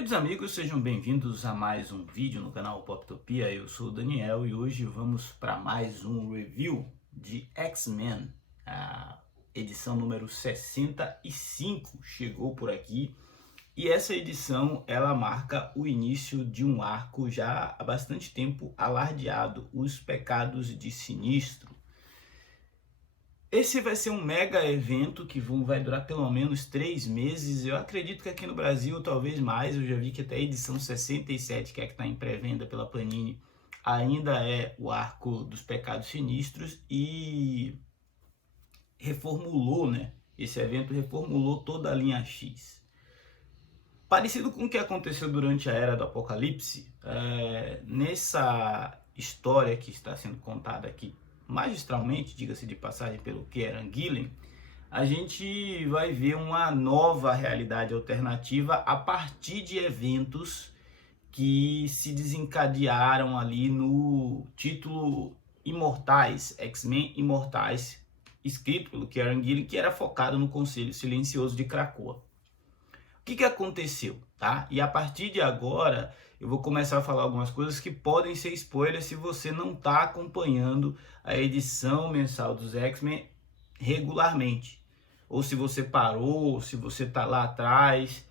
Queridos amigos, sejam bem-vindos a mais um vídeo no canal Poptopia. Eu sou o Daniel e hoje vamos para mais um review de X-Men. A edição número 65 chegou por aqui e essa edição ela marca o início de um arco já há bastante tempo alardeado, Os Pecados de Sinistro. Esse vai ser um mega evento que vai durar pelo menos 3 meses. Eu acredito que aqui no Brasil talvez mais. Eu já vi que até a edição 67, que é que está em pré-venda pela Panini, ainda é o arco dos Pecados Sinistros e reformulou, né? Esse evento reformulou toda a linha X. Parecido com o que aconteceu durante a Era do Apocalipse, nessa história que está sendo contada aqui magistralmente, diga-se de passagem, pelo Kieran Gillen, a gente vai ver uma nova realidade alternativa a partir de eventos que se desencadearam ali no título Imortais, X-Men Imortais, escrito pelo Kieran Gillen, que era focado no Conselho Silencioso de Krakoa. O que aconteceu, tá? E a partir de agora eu vou começar a falar algumas coisas que podem ser spoilers se você não está acompanhando a edição mensal dos X-Men regularmente. Ou se você parou, ou se você está lá atrás.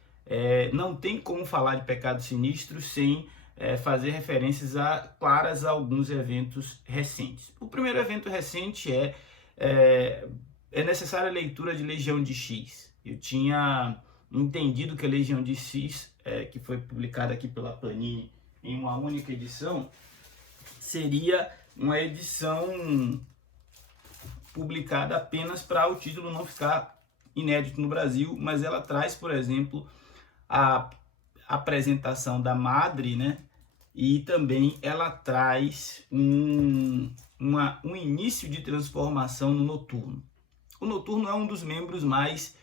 Não tem como falar de Pecados Sinistros sem fazer referências claras a alguns eventos recentes. O primeiro evento recente é necessária a leitura de Legião de X. Eu tinha entendido que a Legião de X, que foi publicada aqui pela Panini em uma única edição, seria uma edição publicada apenas para o título não ficar inédito no Brasil, mas ela traz, por exemplo, a apresentação da Madre, né? E também ela traz um início de transformação no Noturno. O Noturno é um dos membros mais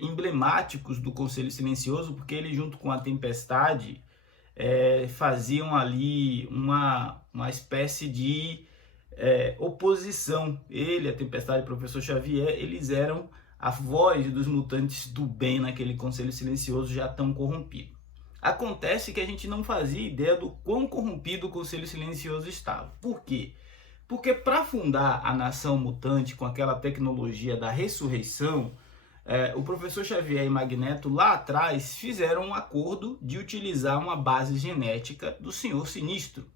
emblemáticos do Conselho Silencioso, porque ele, junto com a Tempestade, faziam ali uma espécie de oposição. Ele, a Tempestade e o Professor Xavier, eles eram a voz dos mutantes do bem naquele Conselho Silencioso já tão corrompido. Acontece que a gente não fazia ideia do quão corrompido o Conselho Silencioso estava. Por quê? Porque para fundar a nação mutante com aquela tecnologia da ressurreição, o Professor Xavier e Magneto lá atrás fizeram um acordo de utilizar uma base genética do Senhor Sinistro.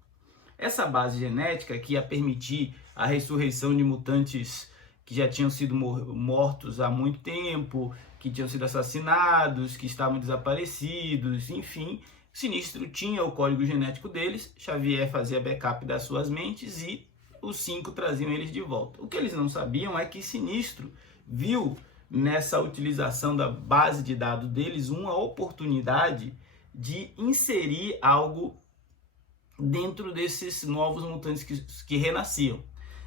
Essa base genética que ia permitir a ressurreição de mutantes que já tinham sido mortos há muito tempo, que tinham sido assassinados, que estavam desaparecidos, enfim. Sinistro tinha o código genético deles, Xavier fazia backup das suas mentes e os 5 traziam eles de volta. O que eles não sabiam é que Sinistro viu nessa utilização da base de dados deles uma oportunidade de inserir algo dentro desses novos mutantes que renasciam.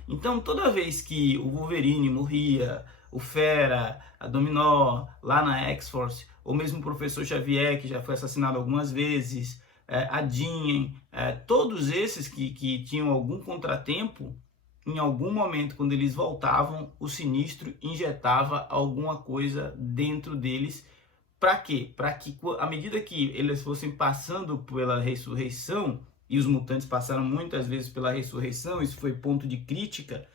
Então, toda vez que o Wolverine morria, o Fera, a Dominó, lá na X-Force, ou mesmo o Professor Xavier, que já foi assassinado algumas vezes, a Jean, todos esses que tinham algum contratempo, em algum momento, quando eles voltavam, o Sinistro injetava alguma coisa dentro deles. Para quê? Para que, à medida que eles fossem passando pela ressurreição, e os mutantes passaram muitas vezes pela ressurreição, isso foi ponto de crítica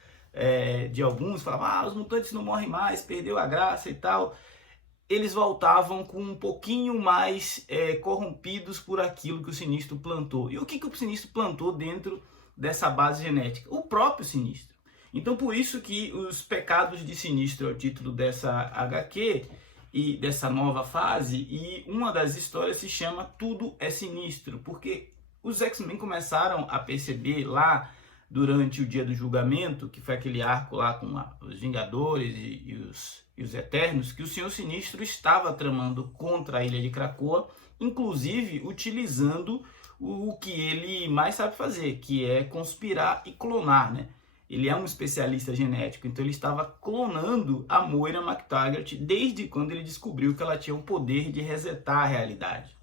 de alguns, falavam, os mutantes não morrem mais, perdeu a graça e tal. Eles voltavam com um pouquinho mais corrompidos por aquilo que o Sinistro plantou. E o que o Sinistro plantou dentro dessa base genética? O próprio Sinistro. Então, por isso que Os Pecados de Sinistro é o título dessa HQ e dessa nova fase, e uma das histórias se chama Tudo é Sinistro, porque os X-Men começaram a perceber lá durante o Dia do Julgamento, que foi aquele arco lá com os Vingadores e os Eternos, que o Senhor Sinistro estava tramando contra a Ilha de Krakoa, inclusive utilizando o que ele mais sabe fazer, que é conspirar e clonar, né? Ele é um especialista genético, então ele estava clonando a Moira MacTaggert desde quando ele descobriu que ela tinha o poder de resetar a realidade.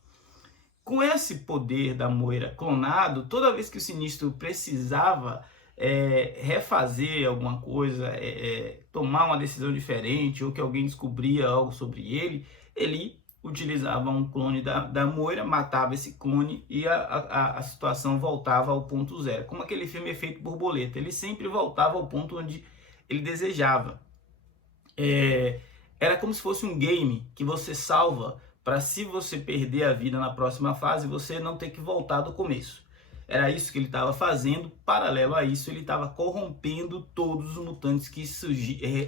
Com esse poder da Moira clonado, toda vez que o Sinistro precisava refazer alguma coisa, tomar uma decisão diferente, ou que alguém descobria algo sobre ele utilizava um clone da Moira, matava esse clone e a situação voltava ao ponto zero. Como aquele filme Efeito Borboleta, ele sempre voltava ao ponto onde ele desejava. Era como se fosse um game que você salva para, se você perder a vida na próxima fase, você não ter que voltar do começo. Era isso que ele estava fazendo. Paralelo a isso, ele estava corrompendo todos os mutantes que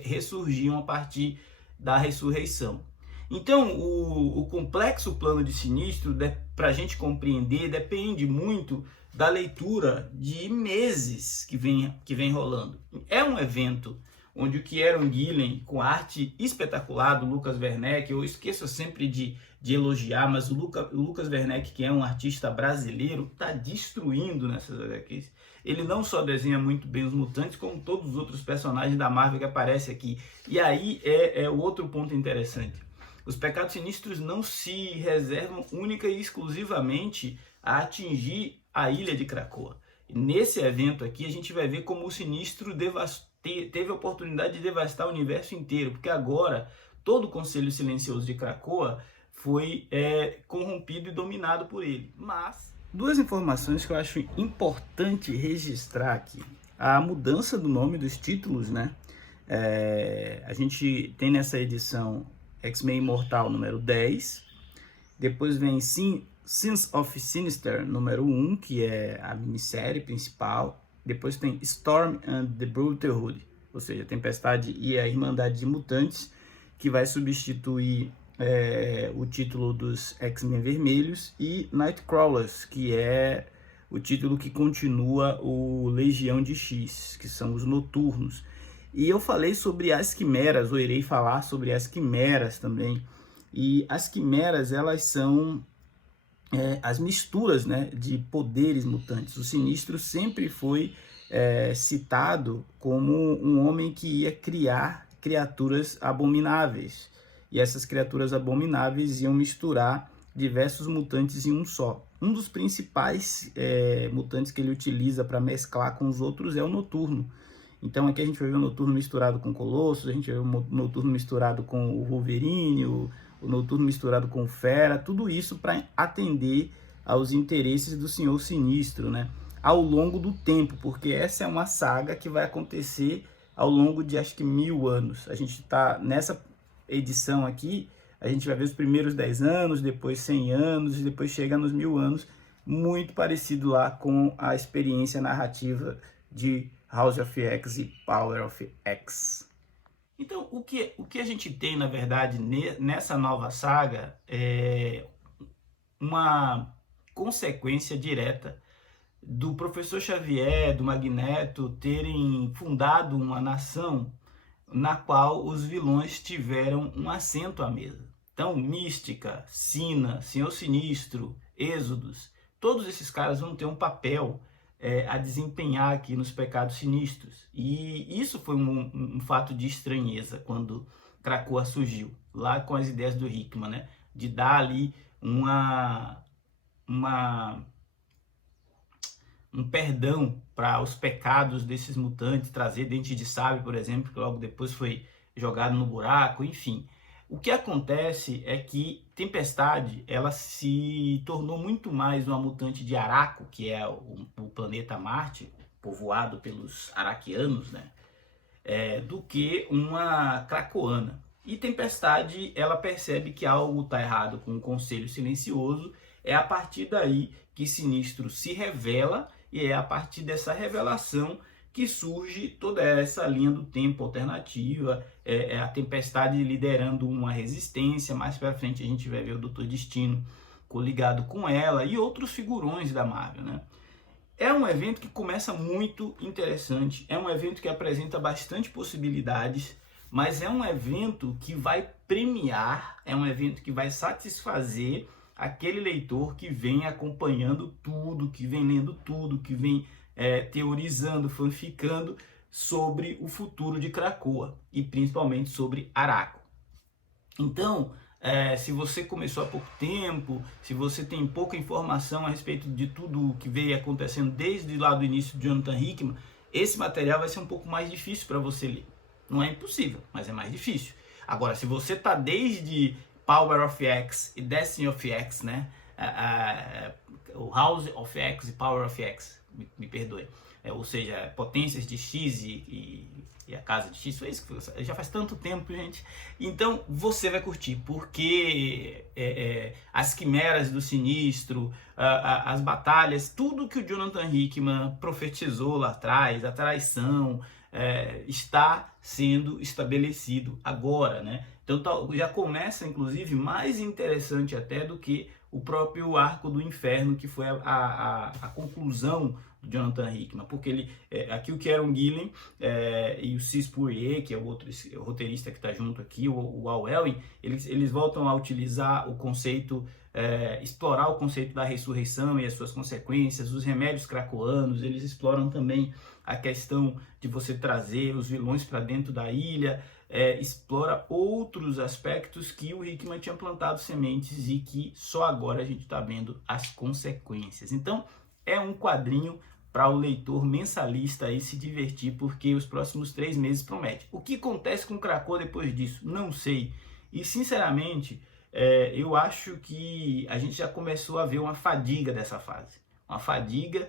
ressurgiam a partir da ressurreição. Então, o complexo plano de Sinistro, para a gente compreender, depende muito da leitura de meses que vem rolando. É um evento onde o Kieron Gillen, com arte espetacular do Lucas Werneck, eu esqueço sempre de elogiar, mas o Lucas Werneck, que é um artista brasileiro, está destruindo nessas HQs. Ele não só desenha muito bem os mutantes, como todos os outros personagens da Marvel que aparecem aqui. E aí é o outro ponto interessante. Os Pecados Sinistros não se reservam única e exclusivamente a atingir a ilha de Krakoa. Nesse evento aqui, a gente vai ver como o Sinistro teve a oportunidade de devastar o universo inteiro, porque agora todo o Conselho Silencioso de Krakoa foi corrompido e dominado por ele. Mas duas informações que eu acho importante registrar aqui. A mudança do nome dos títulos, né? A gente tem nessa edição X-Men Imortal número 10, depois vem Sins of Sinister número 1, que é a minissérie principal, depois tem Storm and the Brotherhood, ou seja, Tempestade e a Irmandade de Mutantes, que vai substituir o título dos X-Men Vermelhos, e Nightcrawlers, que é o título que continua o Legião de X, que são os Noturnos. E eu falei sobre as quimeras, ou irei falar sobre as quimeras também. E as quimeras, elas são as misturas, né, de poderes mutantes. O Sinistro sempre foi citado como um homem que ia criar criaturas abomináveis. E essas criaturas abomináveis iam misturar diversos mutantes em um só. Um dos principais mutantes que ele utiliza para mesclar com os outros é o Noturno. Então aqui a gente vai ver o Noturno misturado com o Colossus, a gente vai ver o Noturno misturado com o Wolverine, o Noturno misturado com o Fera, tudo isso para atender aos interesses do Senhor Sinistro, né? Ao longo do tempo, porque essa é uma saga que vai acontecer ao longo de acho que 1000 anos. A gente está nessa edição aqui, a gente vai ver os primeiros 10 anos, depois 100 anos, e depois chega nos 1000 anos, muito parecido lá com a experiência narrativa de House of X e Power of X. Então, o que a gente tem, na verdade, nessa nova saga é uma consequência direta do Professor Xavier, do Magneto, terem fundado uma nação na qual os vilões tiveram um assento à mesa. Então, Mística, Sina, Senhor Sinistro, Êxodos, todos esses caras vão ter um papel a desempenhar aqui nos Pecados Sinistros. E isso foi um fato de estranheza quando Krakoa surgiu, lá com as ideias do Hickman, né? De dar ali um perdão para os pecados desses mutantes, trazer Dente de Sabre, por exemplo, que logo depois foi jogado no buraco, enfim. O que acontece é que Tempestade, ela se tornou muito mais uma mutante de Araco, que é o planeta Marte, povoado pelos araquianos, né? Do que uma krakoana. E Tempestade, ela percebe que algo está errado com o Conselho Silencioso, é a partir daí que Sinistro se revela, e é a partir dessa revelação que surge toda essa linha do tempo alternativa, a Tempestade liderando uma resistência. Mais para frente a gente vai ver o Doutor Destino coligado com ela e outros figurões da Marvel, né? É um evento que começa muito interessante, é um evento que apresenta bastante possibilidades, mas é um evento que vai premiar, é um evento que vai satisfazer aquele leitor que vem acompanhando tudo, que vem lendo tudo, que vem teorizando, fanficando sobre o futuro de Krakoa e principalmente sobre Araco. Então, se você começou há pouco tempo, se você tem pouca informação a respeito de tudo o que veio acontecendo desde lá do início de Jonathan Hickman, esse material vai ser um pouco mais difícil para você ler. Não é impossível, mas é mais difícil. Agora, se você está desde Power of X e Destiny of X, né? O House of X e Power of X, me perdoe. Ou seja, potências de X e a casa de X, foi isso que já faz tanto tempo, gente. Então você vai curtir, porque as quimeras do Sinistro, as batalhas, tudo que o Jonathan Hickman profetizou lá atrás, a traição, está sendo estabelecido agora, né? Então já começa, inclusive, mais interessante até do que o próprio Arco do Inferno, que foi a conclusão do Jonathan Hickman, porque aqui o Kieron Gillen e o Cis Poirier, que é o outro roteirista que está junto aqui, o Al Ewing, eles voltam a utilizar o conceito, explorar o conceito da ressurreição e as suas consequências, os remédios cracoanos. Eles exploram também a questão de você trazer os vilões para dentro da ilha, explora outros aspectos que o Hickman tinha plantado sementes e que só agora a gente está vendo as consequências. Então, é um quadrinho para o leitor mensalista aí se divertir, porque os próximos 3 meses prometem. O que acontece com o Krakoa depois disso? Não sei. E, sinceramente, eu acho que a gente já começou a ver uma fadiga dessa fase. Uma fadiga,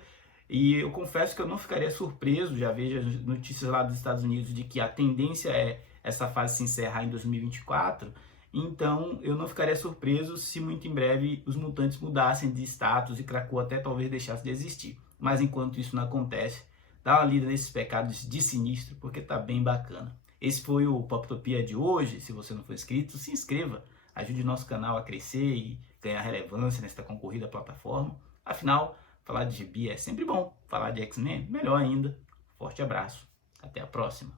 e eu confesso que eu não ficaria surpreso, já vejo as notícias lá dos Estados Unidos de que a tendência é essa fase se encerrar em 2024, então eu não ficaria surpreso se muito em breve os mutantes mudassem de status e Krakoa até talvez deixasse de existir. Mas enquanto isso não acontece, dá uma lida nesses pecados de Sinistro, porque tá bem bacana. Esse foi o Poptopia de hoje. Se você não for inscrito, se inscreva, ajude o nosso canal a crescer e ganhar relevância nesta concorrida plataforma. Afinal, falar de gibi é sempre bom, falar de X-Men melhor ainda. Forte abraço, até a próxima.